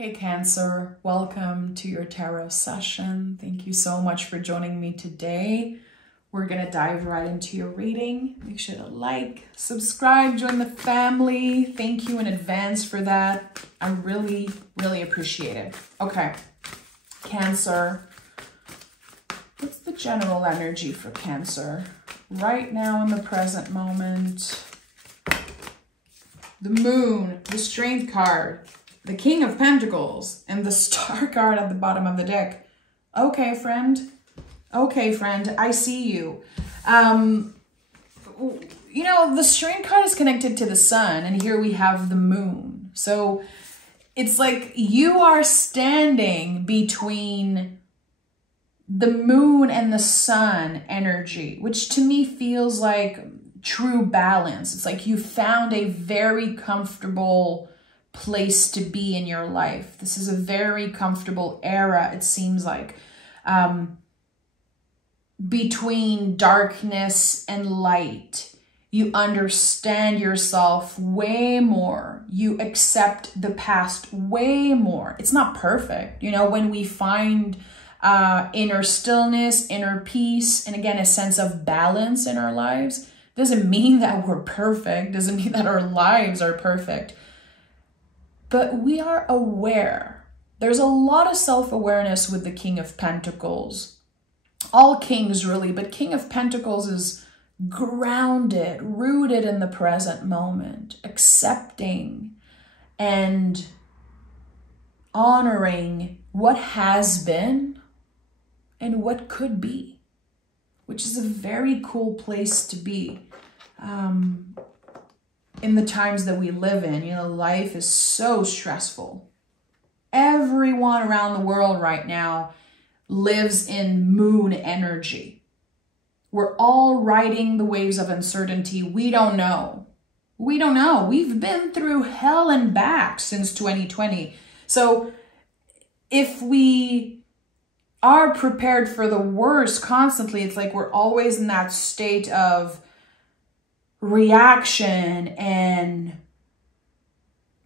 Hey Cancer, welcome to your tarot session. Thank you so much for joining me today. We're gonna dive right into your reading. Make sure to like, subscribe, join the family. Thank you in advance for that. I really appreciate it. Okay, Cancer. What's the general energy for Cancer right now in the present moment? The Moon, the Strength card, the King of Pentacles, and the Star card at the bottom of the deck. Okay, friend. Okay, friend, I see you. You know, the Strength card is connected to the Sun, and here we have the Moon. So it's like you are standing between the Moon and the Sun energy, which to me feels like true balance. It's like you found a very comfortable place to be in your life. This is a very comfortable era, it seems like, between darkness and light. You understand yourself way more. You accept the past way more. It's not perfect. You know, when we find inner stillness, inner peace, and again, a sense of balance in our lives, doesn't mean that we're perfect, doesn't mean that our lives are perfect. But we are aware. There's a lot of self-awareness with the King of Pentacles. All kings really, but King of Pentacles is grounded, rooted in the present moment, accepting and honoring what has been and what could be, which is a very cool place to be. In the times that we live in, you know, life is so stressful. Everyone around the world right now lives in Moon energy. We're all riding the waves of uncertainty. We don't know. We don't know. We've been through hell and back since 2020. So if we are prepared for the worst constantly, it's like we're always in that state of reaction and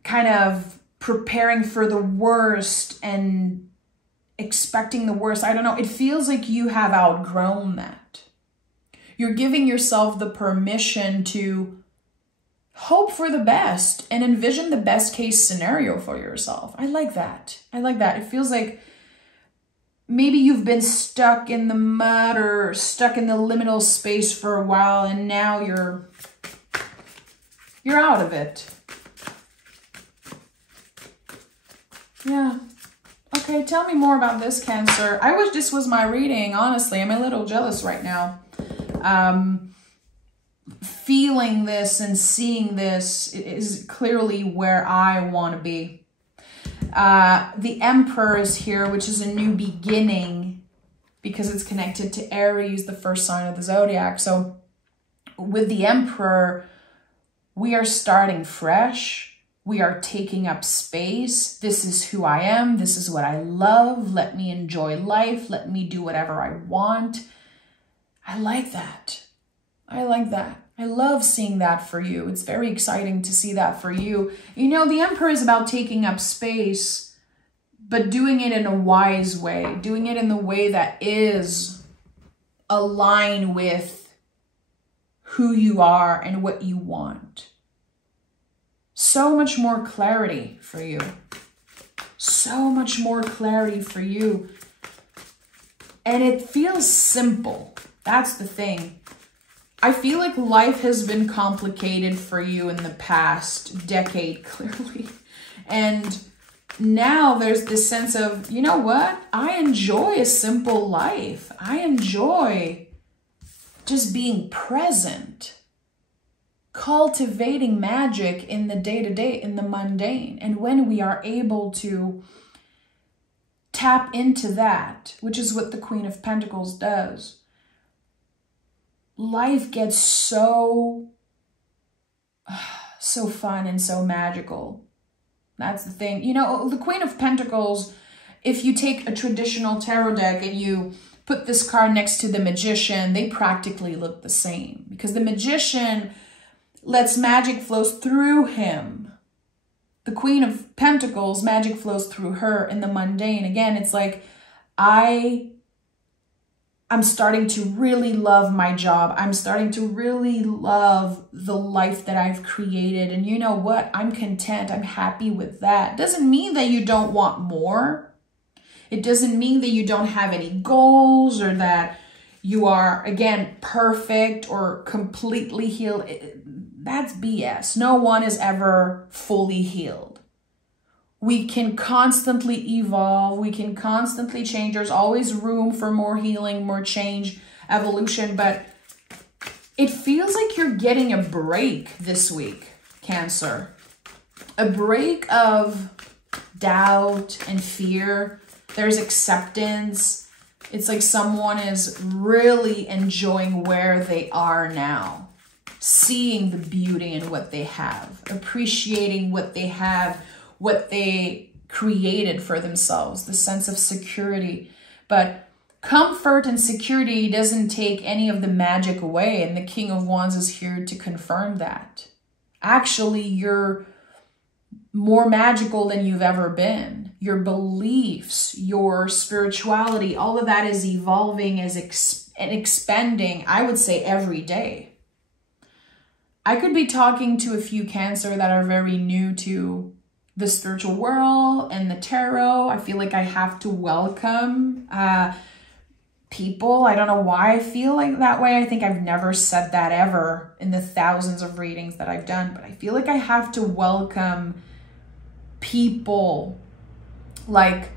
kind of preparing for the worst and expecting the worst. I don't know. It feels like you have outgrown that. You're giving yourself the permission to hope for the best and envision the best case scenario for yourself. I like that. I like that. It feels like maybe you've been stuck in the mud or stuck in the liminal space for a while, and now you're out of it. Yeah. Okay, tell me more about this, Cancer. I wish this was my reading, honestly. I'm a little jealous right now. Feeling this and seeing this is clearly where I want to be. The Emperor is here, which is a new beginning because it's connected to Aries, the first sign of the zodiac. So with the Emperor, we are starting fresh. We are taking up space. This is who I am. This is what I love. Let me enjoy life. Let me do whatever I want. I like that. I like that. I love seeing that for you. It's very exciting to see that for you. You know, the Emperor is about taking up space, but doing it in a wise way, doing it in the way that is aligned with who you are and what you want. So much more clarity for you. So much more clarity for you. And it feels simple. That's the thing. I feel like life has been complicated for you in the past decade, clearly. And now there's this sense of, you know what? I enjoy a simple life. I enjoy just being present, cultivating magic in the day-to-day, in the mundane. And when we are able to tap into that, which is what the Queen of Pentacles does, life gets so fun and so magical. That's the thing. You know, the Queen of Pentacles, if you take a traditional tarot deck and you put this card next to the Magician, they practically look the same because the Magician lets magic flow through him. The Queen of Pentacles, magic flows through her in the mundane. Again, it's like, I'm starting to really love my job. I'm starting to really love the life that I've created. And you know what? I'm content. I'm happy with that. Doesn't mean that you don't want more. It doesn't mean that you don't have any goals or that you are, again, perfect or completely healed. That's BS. No one is ever fully healed. We can constantly evolve. We can constantly change. There's always room for more healing, more change, evolution. But it feels like you're getting a break this week, Cancer. A break of doubt and fear. There's acceptance. It's like someone is really enjoying where they are now. Seeing the beauty in what they have. Appreciating what they have. What they created for themselves, the sense of security. But comfort and security doesn't take any of the magic away, and the King of Wands is here to confirm that. Actually, you're more magical than you've ever been. Your beliefs, your spirituality, all of that is evolving, and expanding, I would say, every day. I could be talking to a few Cancer that are very new to the spiritual world and the tarot. I feel like I have to welcome people. I don't know why I feel like that way. I think I've never said that ever in the thousands of readings that I've done, but I feel like I have to welcome people. Like,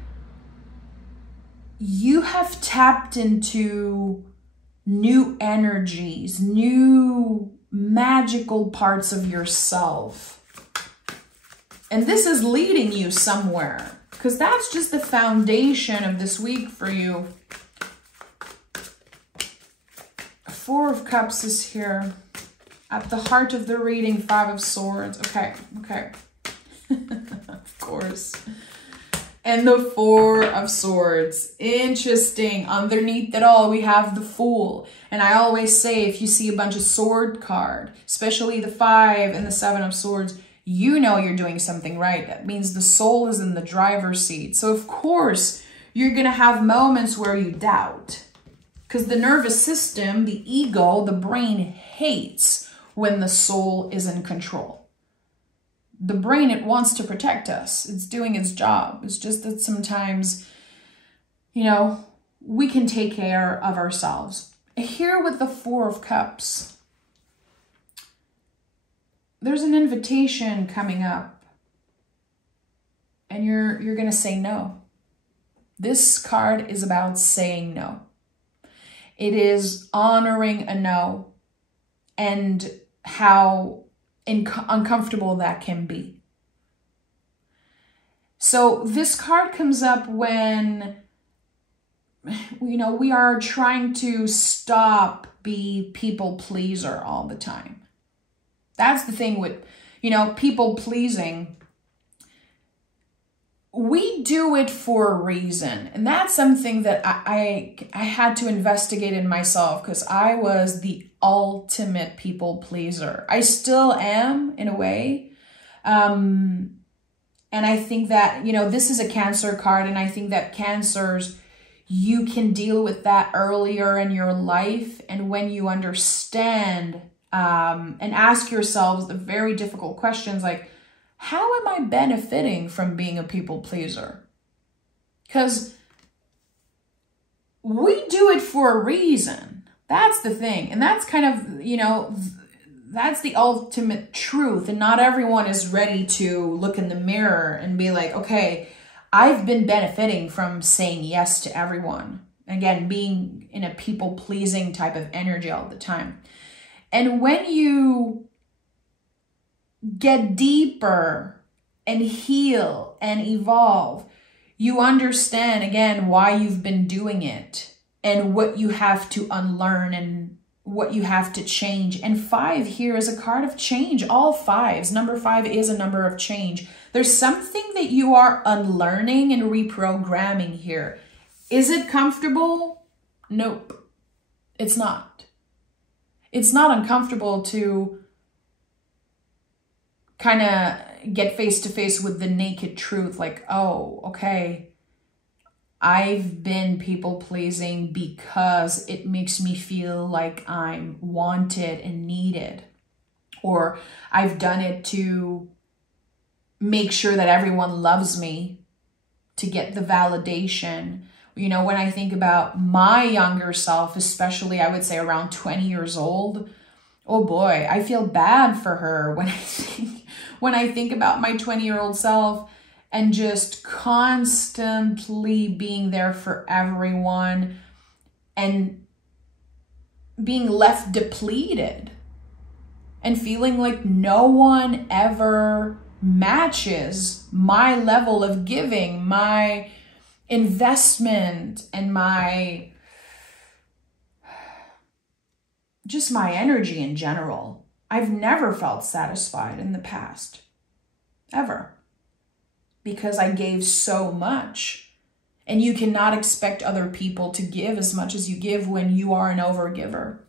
you have tapped into new energies, new magical parts of yourself. And this is leading you somewhere, because that's just the foundation of this week for you. Four of Cups is here. At the heart of the reading, Five of Swords. Okay. Of course. And the Four of Swords. Interesting. Underneath it all, we have the Fool. And I always say, if you see a bunch of sword card, especially the Five and the Seven of Swords, you know you're doing something right. That means the soul is in the driver's seat. So of course, you're going to have moments where you doubt. Because the nervous system, the ego, the brain hates when the soul is in control. The brain, it wants to protect us. It's doing its job. It's just that sometimes, you know, we can take care of ourselves. Here with the Four of Cups, there's an invitation coming up, and you're going to say no. This card is about saying no. It is honoring a no and how uncomfortable that can be. So this card comes up when, you know, we are trying to stop being people pleaser all the time. That's the thing with, you know, people pleasing. We do it for a reason. And that's something that I had to investigate in myself, because I was the ultimate people pleaser. I still am, in a way. And I think that, you know, this is a Cancer card, and I think that Cancers, you can deal with that earlier in your life. And when you understand and ask yourselves the very difficult questions like, how am I benefiting from being a people pleaser? Because we do it for a reason. That's the thing. And that's kind of, you know, that's the ultimate truth. And not everyone is ready to look in the mirror and be like, okay, I've been benefiting from saying yes to everyone. Again, being in a people pleasing type of energy all the time. And when you get deeper and heal and evolve, you understand again why you've been doing it and what you have to unlearn and what you have to change. And 5 here is a card of change. All 5s. Number 5 is a number of change. There's something that you are unlearning and reprogramming here. Is it comfortable? Nope. It's not. It's not uncomfortable to kind of get face to face with the naked truth. Like, oh, okay, I've been people pleasing because it makes me feel like I'm wanted and needed. Or I've done it to make sure that everyone loves me, to get the validation. You know, when I think about my younger self, especially I would say around 20 years old, oh boy, I feel bad for her when I think about my 20-year-old self and just constantly being there for everyone and being left depleted and feeling like no one ever matches my level of giving, my investment, and my energy in general. I've never felt satisfied in the past, ever, because I gave so much. And you cannot expect other people to give as much as you give when you are an overgiver,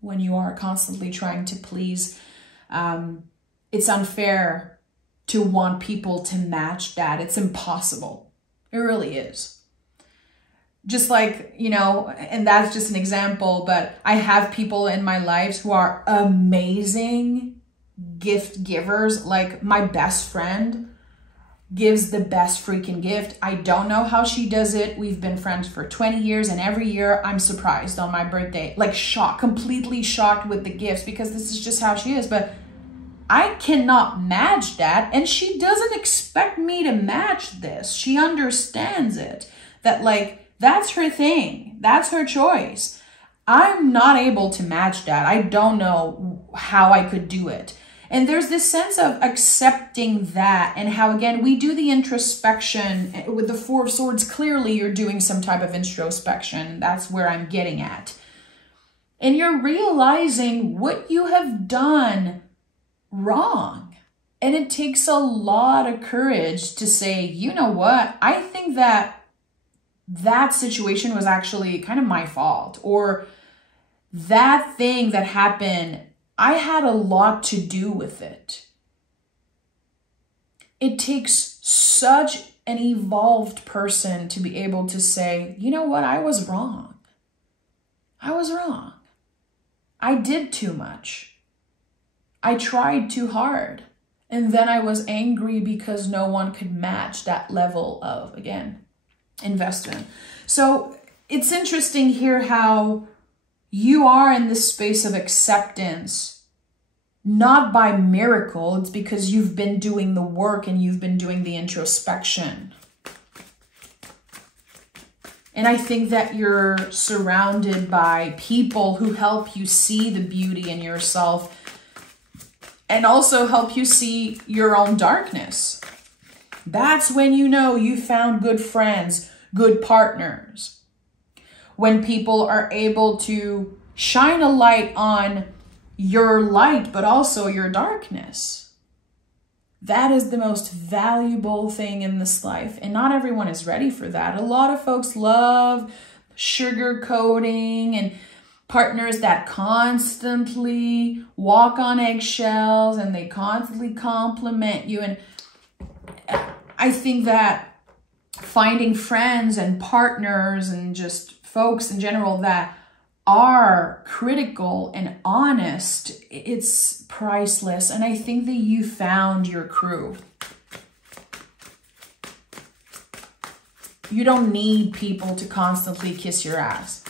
when you are constantly trying to please. It's unfair to want people to match that. It's impossible. It really is. Just like, you know, and that's just an example, but I have people in my life who are amazing gift givers. Like my best friend gives the best freaking gift. I don't know how she does it. We've been friends for 20 years and every year I'm surprised on my birthday, like shocked, completely shocked with the gifts, because this is just how she is. But I cannot match that, and she doesn't expect me to match this. She understands it, that like, that's her thing. That's her choice. I'm not able to match that. I don't know how I could do it. And there's this sense of accepting that, and how, again, we do the introspection with the Four of Swords. Clearly, you're doing some type of introspection. That's where I'm getting at. And you're realizing what you have done wrong. And it takes a lot of courage to say, you know what? I think that situation was actually kind of my fault, or that thing that happened, I had a lot to do with it. It takes such an evolved person to be able to say, you know what? I was wrong. I was wrong. I did too much. I tried too hard. And then I was angry because no one could match that level of, again, investment. So it's interesting here how you are in this space of acceptance, not by miracle. It's because you've been doing the work and you've been doing the introspection. And I think that you're surrounded by people who help you see the beauty in yourself and also help you see your own darkness. That's when you know you found good friends, good partners. When people are able to shine a light on your light, but also your darkness. That is the most valuable thing in this life. And not everyone is ready for that. A lot of folks love sugarcoating and partners that constantly walk on eggshells and they constantly compliment you. And I think that finding friends and partners and just folks in general that are critical and honest, it's priceless. And I think that you found your crew. You don't need people to constantly kiss your ass.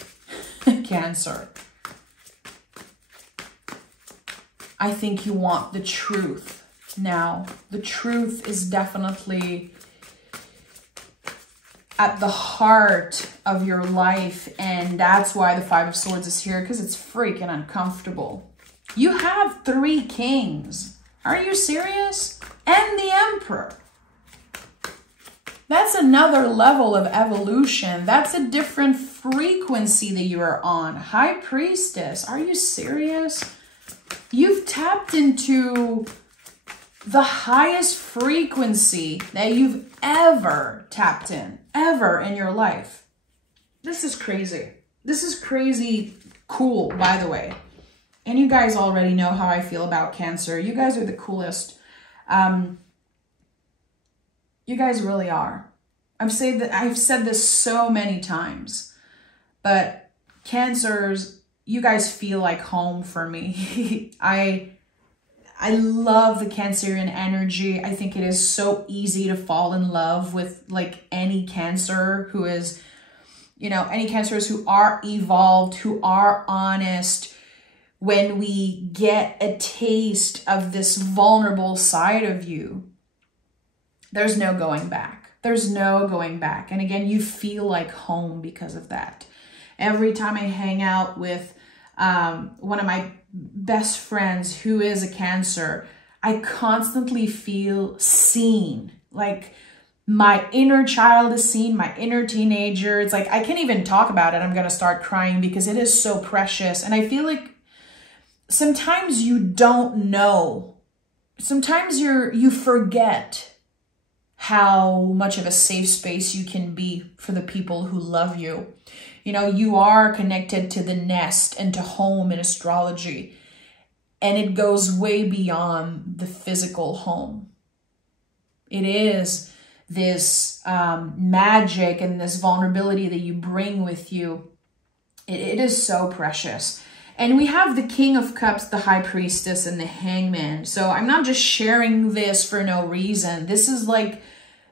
Cancer. I think you want the truth now. The truth is definitely at the heart of your life, and that's why the Five of Swords is here, because it's freaking uncomfortable. You have 3 kings. Are you serious? And the Emperor. That's another level of evolution. That's a different frequency that you are on. High Priestess, are you serious? You've tapped into the highest frequency that you've ever tapped in, ever in your life. This is crazy. This is crazy cool, by the way. And you guys already know how I feel about Cancer. You guys are the coolest. You guys really are. I've said this so many times, but Cancers, you guys feel like home for me. I love the Cancerian energy. I think it is so easy to fall in love with like any Cancer who is, you know, any Cancers who are evolved, who are honest. When we get a taste of this vulnerable side of you, there's no going back. There's no going back. And again, you feel like home because of that. Every time I hang out with one of my best friends who is a Cancer, I constantly feel seen. Like my inner child is seen, my inner teenager. It's like, I can't even talk about it. I'm going to start crying because it is so precious. And I feel like sometimes you don't know. Sometimes you forget how much of a safe space you can be for the people who love you. You know, you are connected to the nest and to home in astrology, and it goes way beyond the physical home. It is this magic and this vulnerability that you bring with you. It is so precious. And we have the King of Cups, the High Priestess, and the Hangman. So I'm not just sharing this for no reason. This is like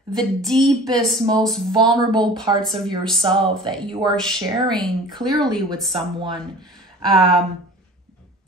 the deepest, most vulnerable parts of yourself that you are sharing clearly with someone.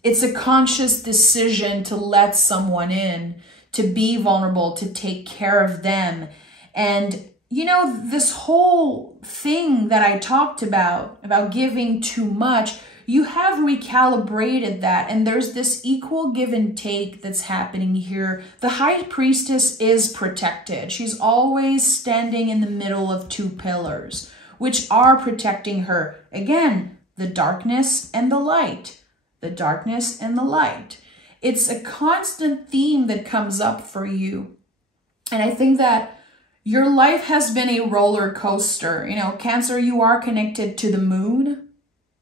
It's a conscious decision to let someone in, to be vulnerable, to take care of them. And, you know, this whole thing that I talked about giving too much, you have recalibrated that, and there's this equal give and take that's happening here. The High Priestess is protected. She's always standing in the middle of two pillars, which are protecting her. Again, the darkness and the light. The darkness and the light. It's a constant theme that comes up for you. And I think that your life has been a roller coaster. You know, Cancer, you are connected to the moon.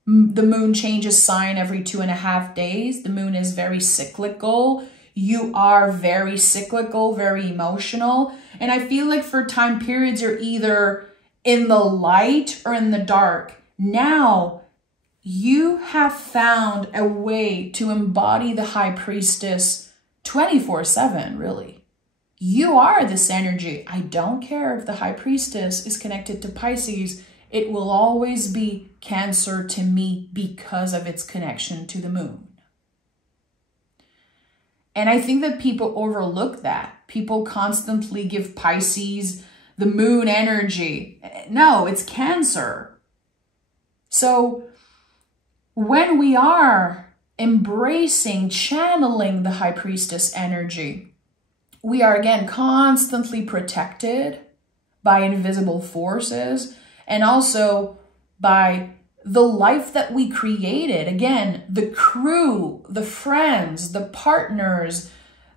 The moon changes sign every 2.5 days. The moon is very cyclical. You are very cyclical, very emotional. And I feel like for time periods, you're either in the light or in the dark. Now, you have found a way to embody the High Priestess 24/7, really. You are this energy. I don't care if the High Priestess is connected to Pisces. It will always be Cancer to me because of its connection to the moon. And I think that people overlook that. People constantly give Pisces the moon energy. No, it's Cancer. So when we are embracing, channeling the High Priestess energy, we are again constantly protected by invisible forces, and also by the life that we created. Again, the crew, the friends, the partners,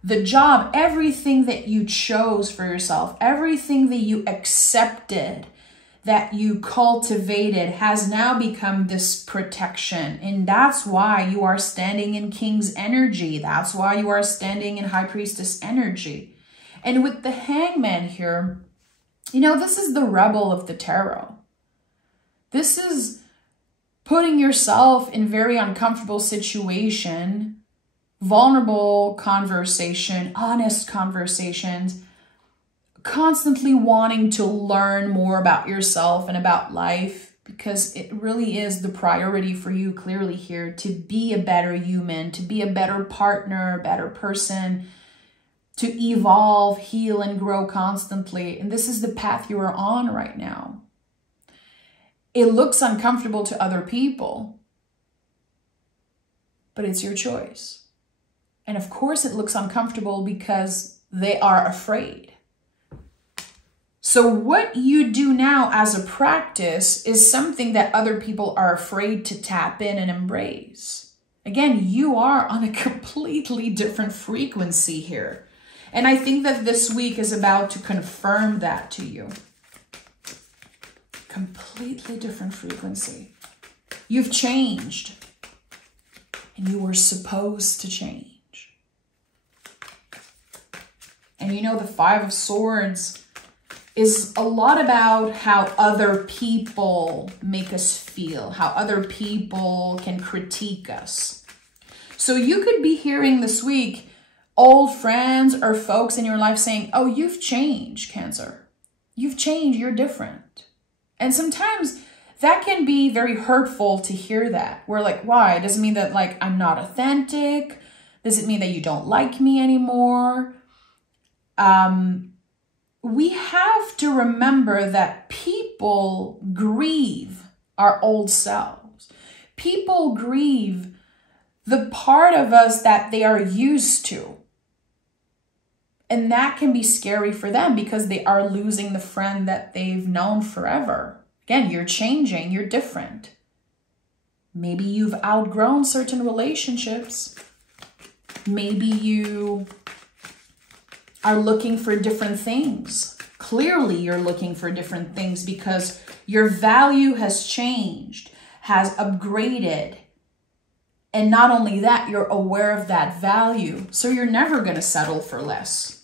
the job, everything that you chose for yourself, everything that you accepted, that you cultivated has now become this protection. And that's why you are standing in King's energy. That's why you are standing in High Priestess energy. And with the Hangman here, you know, this is the rebel of the tarot. This is putting yourself in very uncomfortable situation, vulnerable conversation, honest conversations, constantly wanting to learn more about yourself and about life, because it really is the priority for you clearly here to be a better human, to be a better partner, a better person, to evolve, heal, and grow constantly. And this is the path you are on right now. It looks uncomfortable to other people, but it's your choice. And of course it looks uncomfortable because they are afraid. So what you do now as a practice is something that other people are afraid to tap in and embrace. Again, you are on a completely different frequency here. And I think that this week is about to confirm that to you. Completely different frequency. You've changed, and you were supposed to change. And you know, the Five of Swords is a lot about how other people make us feel, how other people can critique us. So you could be hearing this week old friends or folks in your life saying, oh, you've changed, Cancer. You've changed, you're different. And sometimes that can be very hurtful to hear that. We're like, why? Does it mean that like I'm not authentic? Does it mean that you don't like me anymore? We have to remember that people grieve our old selves. People grieve the part of us that they are used to. And that can be scary for them because they are losing the friend that they've known forever. Again, you're changing, you're different. Maybe you've outgrown certain relationships. Maybe you are looking for different things. Clearly, you're looking for different things because your value has changed, has upgraded. And not only that, you're aware of that value. So you're never going to settle for less.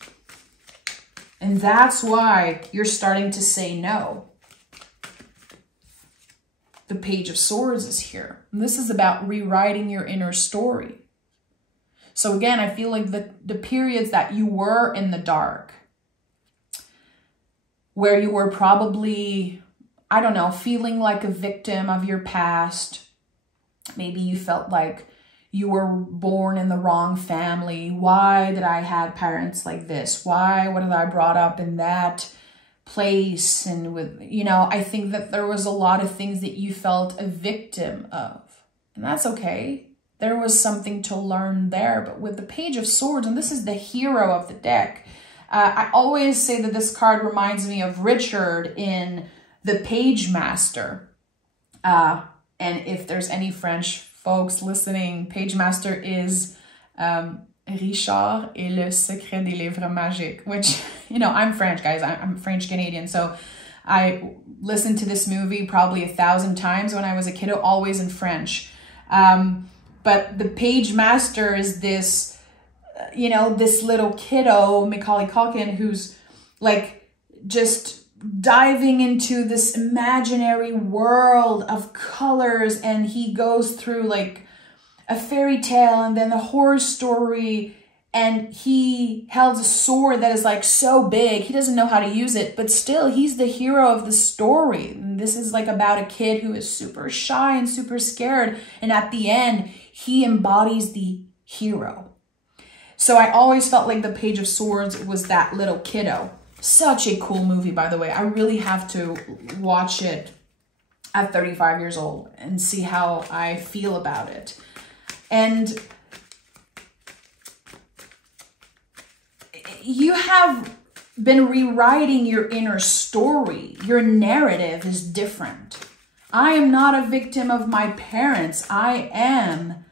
And that's why you're starting to say no. The Page of Swords is here. And this is about rewriting your inner story. So again, I feel like the periods that you were in the dark, where you were probably, I don't know, feeling like a victim of your past. Maybe you felt like you were born in the wrong family. Why did I have parents like this? Why was I brought up in that place? And with, you know, I think that there was a lot of things that you felt a victim of. And that's okay. There was something to learn there. But with the Page of Swords, and this is the hero of the deck, I always say that this card reminds me of Richard in The Page Master. And if there's any French folks listening, Page Master is Richard et le secret des livres magiques, which, you know, I'm French, guys. I'm French Canadian. So I listened to this movie probably 1,000 times when I was a kiddo, always in French. But the Page Master is this, you know, this little kiddo, Macaulay Culkin, who's like just diving into this imaginary world of colors, and he goes through like a fairy tale and then a horror story, and he held a sword that is like so big, he doesn't know how to use it, but still he's the hero of the story. And this is like about a kid who is super shy and super scared, and at the end he embodies the hero. So I always felt like the Page of Swords was that little kiddo. Such a cool movie, by the way. I really have to watch it at 35 years old and see how I feel about it. And you have been rewriting your inner story. Your narrative is different. I am not a victim of my parents. I am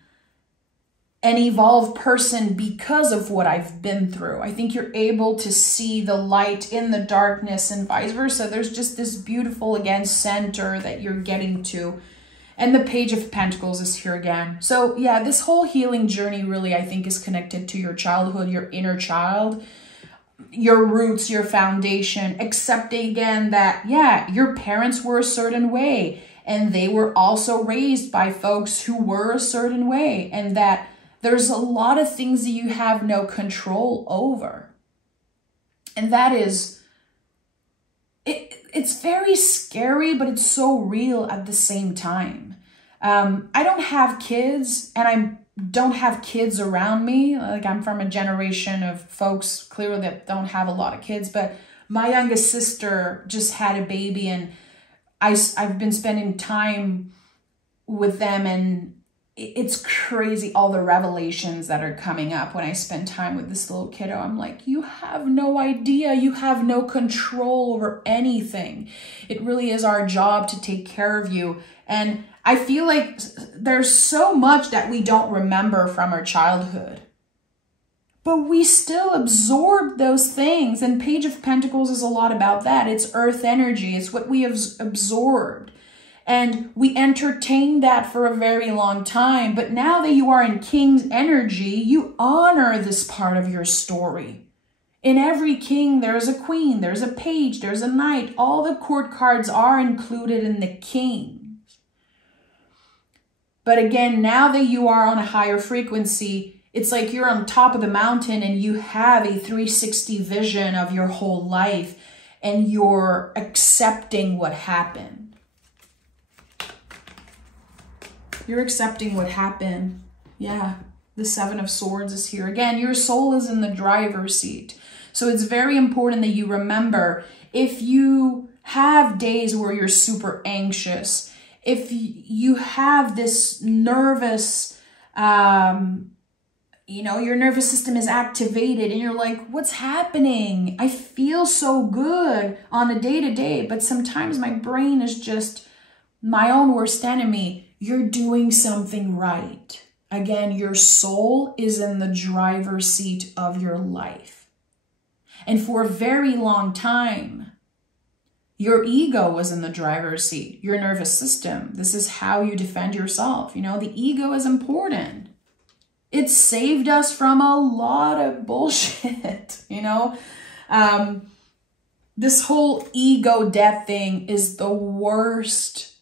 an evolved person because of what I've been through. I think you're able to see the light in the darkness and vice versa. There's just this beautiful, again, center that you're getting to. And the Page of Pentacles is here again. So yeah, this whole healing journey really, I think, is connected to your childhood, your inner child, your roots, your foundation, accepting again that, yeah, your parents were a certain way and they were also raised by folks who were a certain way, and that there's a lot of things that you have no control over. And that is, it's very scary, but it's so real at the same time. I don't have kids, and I don't have kids around me. Like, I'm from a generation of folks clearly that don't have a lot of kids, but my youngest sister just had a baby, and I've been spending time with them, and it's crazy, all the revelations that are coming up when I spend time with this little kiddo. I'm like, you have no idea. You have no control over anything. It really is our job to take care of you. And I feel like there's so much that we don't remember from our childhood, but we still absorb those things. And Page of Pentacles is a lot about that. It's earth energy. It's what we have absorbed. And we entertained that for a very long time. But now that you are in King's energy, you honor this part of your story. In every king, there's a queen, there's a page, there's a knight. All the court cards are included in the king. But again, now that you are on a higher frequency, it's like you're on top of the mountain and you have a 360 vision of your whole life and you're accepting what happened. You're accepting what happened. Yeah, the Seven of Swords is here. Again, your soul is in the driver's seat. So it's very important that you remember, if you have days where you're super anxious, if you have this nervous, your nervous system is activated and you're like, what's happening? I feel so good on a day-to-day, but sometimes my brain is just my own worst enemy. You're doing something right. Again, your soul is in the driver's seat of your life. And for a very long time, your ego was in the driver's seat, your nervous system. This is how you defend yourself. The ego is important. It saved us from a lot of bullshit, This whole ego death thing is the worst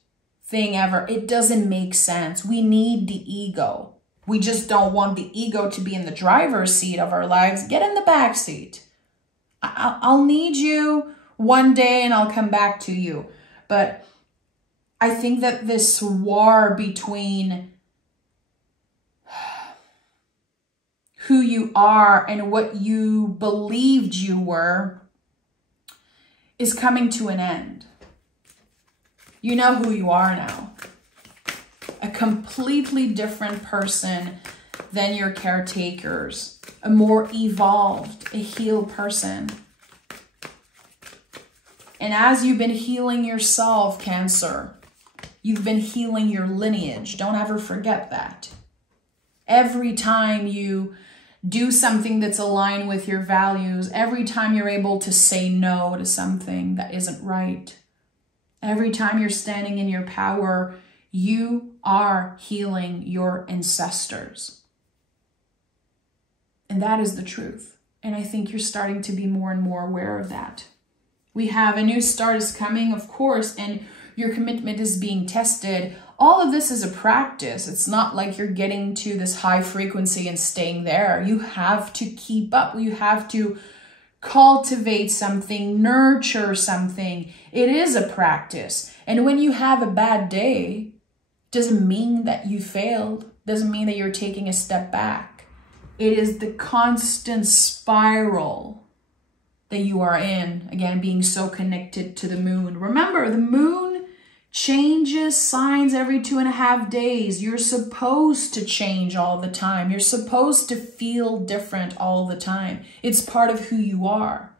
thing ever. It doesn't make sense. We need the ego. We just don't want the ego to be in the driver's seat of our lives. Get in the back seat. I'll need you one day and I'll come back to you. But I think that this war between who you are and what you believed you were is coming to an end. You know who you are now. A completely different person than your caretakers. A more evolved, a healed person. And as you've been healing yourself, Cancer, you've been healing your lineage. Don't ever forget that. Every time you do something that's aligned with your values, every time you're able to say no to something that isn't right, every time you're standing in your power, you are healing your ancestors. And that is the truth. And I think you're starting to be more and more aware of that. We have a new start is coming, of course, and your commitment is being tested. All of this is a practice. It's not like you're getting to this high frequency and staying there. You have to keep up. You have to cultivate something, nurture something. It is a practice. And when you have a bad day, doesn't mean that you failed. Doesn't mean that you're taking a step back. It is the constant spiral that you are in. Again, being so connected to the moon. Remember, the moon changes signs every 2.5 days. You're supposed to change all the time. You're supposed to feel different all the time. It's part of who you are.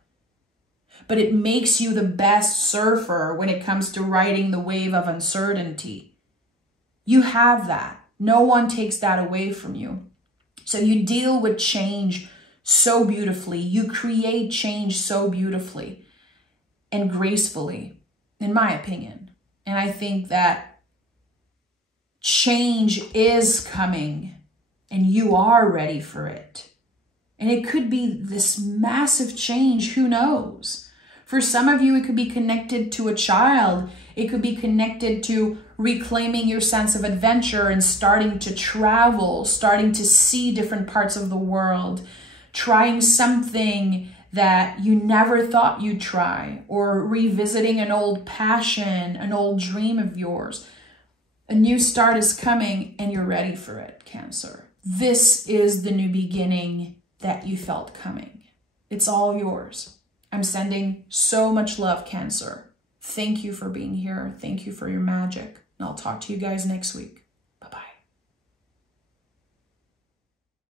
But it makes you the best surfer when it comes to riding the wave of uncertainty. You have that. No one takes that away from you. So you deal with change so beautifully. You create change so beautifully and gracefully, in my opinion. And I think that change is coming and you are ready for it. And it could be this massive change, who knows? For some of you, it could be connected to a child. It could be connected to reclaiming your sense of adventure and starting to travel, starting to see different parts of the world, trying something that you never thought you'd try, or revisiting an old passion, an old dream of yours. A new start is coming and you're ready for it, Cancer. This is the new beginning that you felt coming. It's all yours. I'm sending so much love, Cancer. Thank you for being here. Thank you for your magic. And I'll talk to you guys next week.